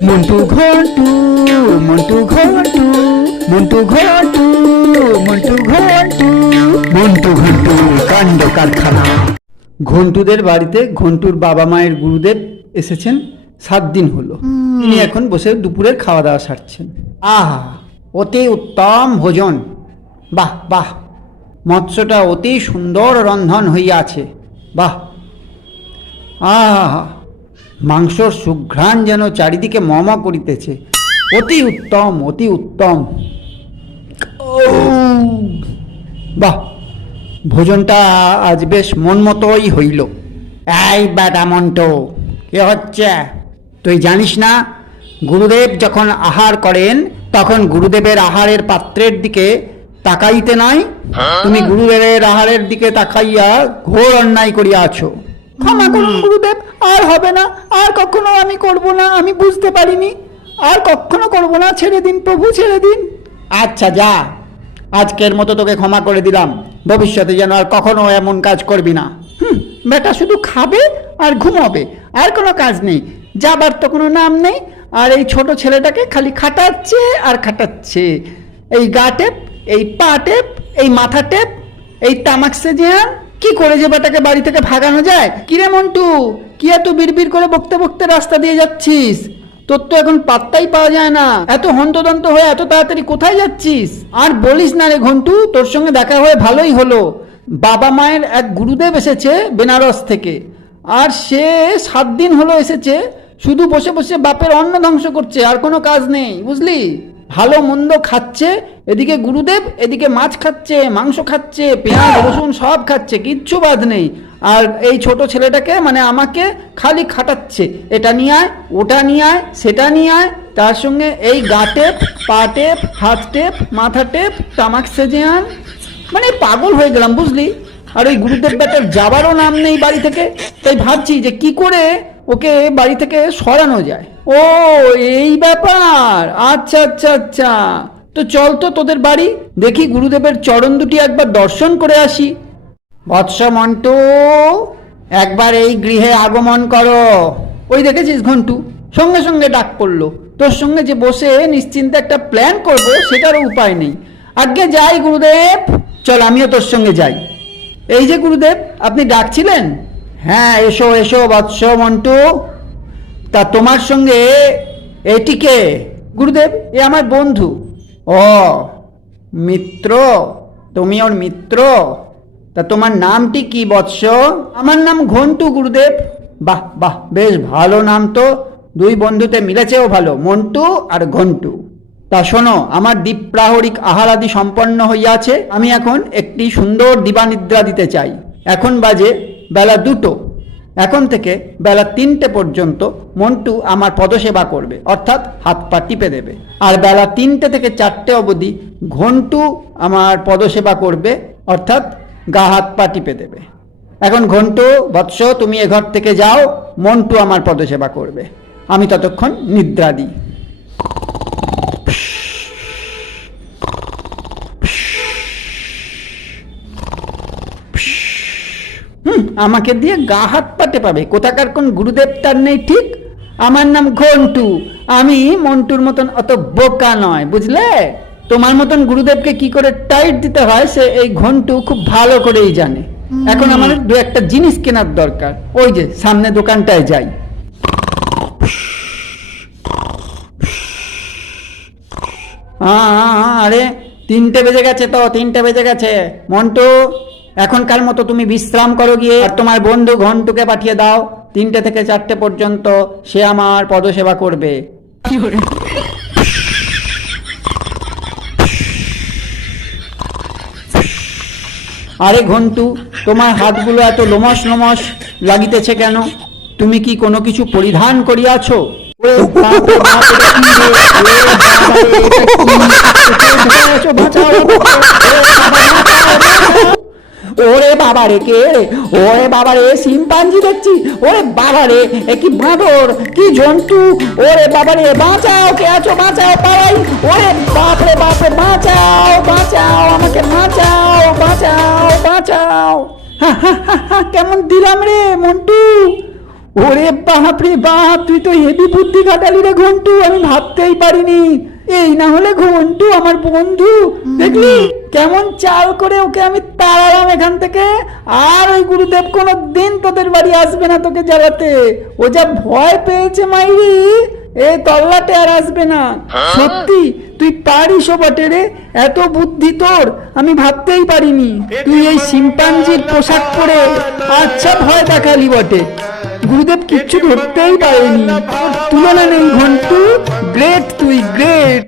মন্টু ঘন্টু মন্টু ঘন্টু মন্টু ঘন্টু মন্টু ঘন্টু মন্টু ঘন্টু কাণ্ড কারখানা। ঘন্টুদের বাড়িতে ঘন্টুর বাবা মায়ের গুরুদেব এসেছেন। 7 দিন হলো। তিনি এখন বসে দুপুরের খাওয়া দাওয়া সারছেন। আহা, অতি উত্তম ভোজন। বাহ বাহ, মৎস্যটা অতি সুন্দর রন্ধন হইয়াছে। বাহ, আহা, মাংসর সুঘ্রাণ যেন চারিদিকে মম করিতেছে। অতি উত্তম, অতি উত্তম। বাহ, ভোজনটা আজ বেশ মন মতোই হইল। এই বেটা মন্টু, কে হচ্ছে? তুই জানিস না, গুরুদেব যখন আহার করেন তখন গুরুদেবের আহারের পাত্রের দিকে তাকাইতে নাই। তুমি গুরুদেবের আহারের দিকে তাকাইয়া ঘোর অন্যায় করিয়াছ। ক্ষমা করুন গুরুদেব, আর হবে না, আর কখনো আমি করব না। আমি বুঝতে পারিনি, আর কখনো করব না। ছেড়ে দিন প্রভু, ছেড়ে দিন। আচ্ছা যা, আজকের মতো তোকে ক্ষমা করে দিলাম। ভবিষ্যতে যেন আর কখনো এমন কাজ করবি না। বেটা শুধু খাবে আর ঘুমাবে, আর কোনো কাজ নেই। যাবার তো কোনো নাম নেই। আর এই ছোট ছেলেটাকে খালি খাটাচ্ছে আর খাটাচ্ছে। এই গা টেপ, এই পা টেপ, এই মাথা টেপ, এই তামাক সেজিয়ান। কি করে যে বেটাকে বাড়ি থেকে ভাগানো যায়? কিরে মন্টু, কি এত বিড়বিড় করে বকতে বকতে রাস্তা দিয়ে যাচ্ছিস? তোর তো এখন পাত্তাই পাওয়া যায় না। এত হন্তদন্ত হয়ে এত তাড়াতাড়ি কোথায় যাচ্ছিস? আর বলিস না রে ঘন্টু, তোর সঙ্গে দেখা হয়ে ভালোই হলো। বাবা মায়ের এক গুরুদেব এসেছে বেনারস থেকে, আর সে 7 দিন হলো এসেছে। শুধু বসে বসে বাপের অন্ন ধ্বংস করছে, আর কোনো কাজ নেই, বুঝলি? ভালো মন্দ খাচ্ছে, এদিকে গুরুদেব, এদিকে মাছ খাচ্ছে, মাংস খাচ্ছে, পেঁয়াজ রসুন সব খাচ্ছে, কিচ্ছু বাদ নেই। আর এই ছোট ছেলেটাকে মানে আমাকে খালি খাটাচ্ছে। এটা নিয়ে আয়, ওটা নিয়ে আয়, সেটা নিয়ে আয়, তার সঙ্গে এই গা টেপ, পা টেপ, হাত টেপ, মাথা টেপ, তামাক সেজে আন। মানে পাগল হয়ে গেলাম, বুঝলি? আর ওই গুরুদেব ব্যাটার যাবারও নাম নেই বাড়ি থেকে। তাই ভাবছি যে কি করে ওকে বাড়ি থেকে সরানো যায়। ও এই ব্যাপার, আচ্ছা আচ্ছা আচ্ছা। তো চল তো তোদের বাড়ি, দেখি গুরুদেবের চরণ দুটি একবার দর্শন করে আসি। বৎস মন্টু, একবার এই গৃহে আগমন করো। ওই দেখেছিস ঘন্টু, সঙ্গে সঙ্গে ডাক পড়লো। তোর সঙ্গে যে বসে নিশ্চিন্তে একটা প্ল্যান করবো সেটারও উপায় নেই। আগে যাই গুরুদেব, চল আমিও তোর সঙ্গে যাই। এই যে গুরুদেব, আপনি ডাকছিলেন? হ্যাঁ, এসো এসো বৎস মন্টু। তা তোমার সঙ্গে এটিকে? গুরুদেব, এ আমার বন্ধু। ও মিত্র, তুমি ওর মিত্র? তা তোমার নামটি কি বৎস? আমার নাম ঘন্টু গুরুদেব। বাহ বাহ, বেশ ভালো নাম তো। 2 বন্ধুতে মিলেছেও ভালো, মন্টু আর ঘন্টু। তা শোনো, আমার দ্বীপ্রাহরিক আহারাদি সম্পন্ন হইয়াছে। আমি এখন একটি সুন্দর দিবানিদ্রা দিতে চাই। এখন বাজে বেলা 2টো। এখন থেকে বেলা 3টে পর্যন্ত মন্টু আমার পদসেবা করবে, অর্থাৎ হাত পা টিপে দেবে। আর বেলা 3টে থেকে 4টে অবধি ঘন্টু আমার পদসেবা করবে, অর্থাৎ গা হাত পা টিপে দেবে। এখন ঘন্টু বৎস, তুমি এ ঘর থেকে যাও, মন্টু আমার পদসেবা করবে। আমি ততক্ষণ নিদ্রা দিই। আমাকে দিয়ে গা হাত পাতে পাবে, কোথাকার কোন গুরুদেব তার নেই ঠিক। আমার নাম ঘন্টু, আমি মন্টুর মতন অত বোকা নয়, বুঝলে? তোমার মতন গুরুদেবকে কি করে টাইট দিতে হয় সে এই ঘন্টু খুব ভালো করেই জানে। এখন আমাদের 2-একটা জিনিস কেনার দরকার। ওই যে সামনে দোকানটায় যাই। আরে 3টে বেজে গেছে তো, 3টে বেজে গেছে। মন্টু, এখনকার মতো তুমি বিশ্রাম করো গিয়ে, আর তোমার বন্ধু ঘন্টুকে পাঠিয়ে দাও। 3টে থেকে 4টে পর্যন্ত সে আমার পদসেবা করবে। আরে ঘন্টু, তোমার হাতগুলো এত লোমস লোমস লাগিতেছে কেন? তুমি কি কোনো কিছু পরিধান করিয়াছো? ওরে বাবা রে, কে? ওরে বাবা রে, শিম্পাঞ্জি দেখছি। ওরে বাবা রে, এ কি বাঁদর, কি জন্তু! ওরে বাবা রে, বাঁচাও, কে আছো? বাঁচাও, পালাই! ওরে বাপরে বাপরে, বাঁচাও বাঁচাও, আমাকে বাঁচাও, বাঁচাও বাঁচাও! কেমন দিলাম রে মন্টু? ওরে বাপ রে বাপ, তুই তো হেভি বুদ্ধি খাটালি রে ঘন্টু, আমি ভাবতেই পারিনি। এই না হলে ঘন্টু আমার বন্ধু, দেখলি কেমন চাল করে ওকে আমি তাড়ালাম এখান থেকে। আর ওই গুরুদেব কোনো দিন তোদের বাড়ি আসবে না তোকে জ্বালাতে। ও যা ভয় পেয়েছে মাইরি, এই তল্লাটে আর আসবে না। সত্যি তুই পারিস ও বটে রে, এত বুদ্ধি তোর, আমি ভাবতেই পারিনি। তুই এই শিম্পাঞ্জির পোশাক পরে আচ্ছা ভয় দেখালি বটে, গুরুদেব কিচ্ছু ধরতেই পারেনি। তুলনা নেই ঘন্টু, গ্রেট তুই, গ্রেট।